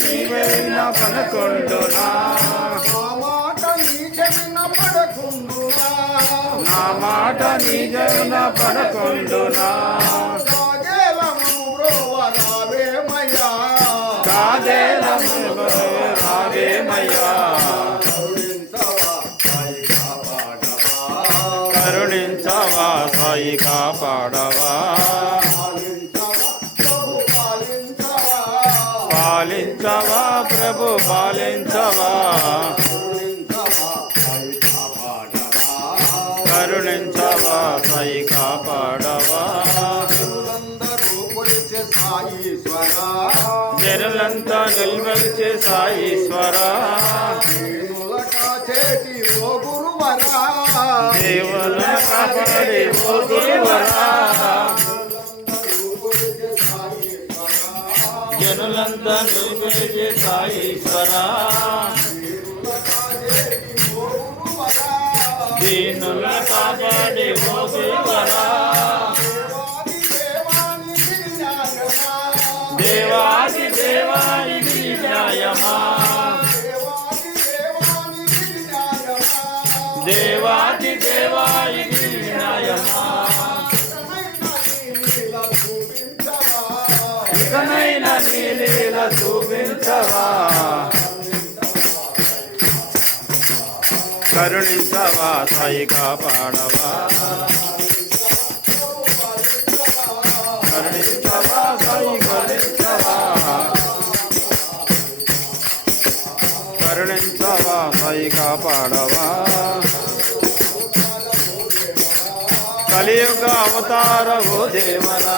నీవైన పలకొండునా నా మాట నీ చెవిన పడకుండునా రావేమయ్యా కరుణించవా సాయి కాపాడవా పాలించవా ప్రభు పాలించవా కరుణించవా సాయి కాపాడవా జనులంతా నిల్వల్చే సాయీశ్వరా దేవుల కాపాడే ఓ గురువరా జనులంతా నిల్వల్చే సాయీశ్వరా దీనుల కాపాడే ఓ గురువరా దేవాది దేవానికి న్యాయమా దేవాది దేవానికి న్యాయమా ఇకనైనా నీ లీల చూపించవా కరుణించవా సాయి కాపాడవా కరుణించవా సాయి కరుణించవా సాయి కాపాడవా కలియుగ అవతారవో దేవరా